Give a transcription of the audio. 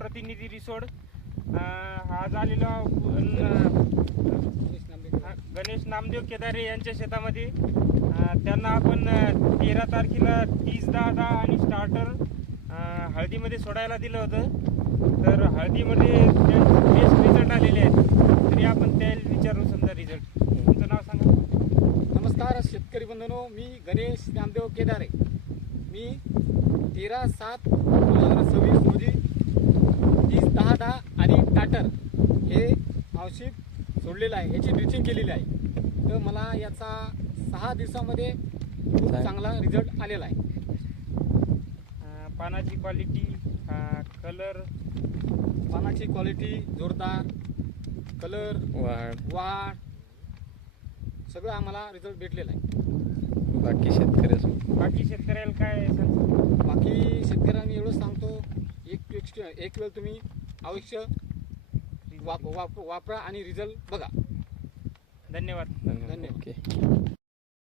प्रतिनिधी रिसोड आज आलेला गणेश नामदेव केदारे यांच्या शेतामध्ये त्यांना आपण 13 तारखेला 30-10-10 आणि स्टार्टर हळदीमध्ये सोडायला दिलं होतं. तर हळदीमध्ये बेस्ट रिझल्ट आलेले आहेत. तरी आपण त्याला विचारू समजा रिझल्ट. तुमचं नाव सांगा. नमस्कार शेतकरी बंधूंनो, मी गणेश नामदेव केदारे. मी 13/7/2026 रोजी 30-10-10 आणि टाटर हे औषध सोडलेलं आहे. याची ड्रिचिंग केलेली आहे. तर मला याचा 6 दिवसामध्ये खूप चांगला रिझल्ट आलेला आहे. पानाची क्वालिटी, कलर, पानाची क्वालिटी जोरदार, कलर, वाढ सगळं आम्हाला रिझल्ट भेटलेला आहे. बाकी शेतकऱ्याला काय सांगतो? बाकी शेतकऱ्यांना मी एवढंच सांगतो, एक वेळ तुम्ही अवश्य वापरा आणि रिझल्ट बघा. धन्यवाद. धन्यवाद.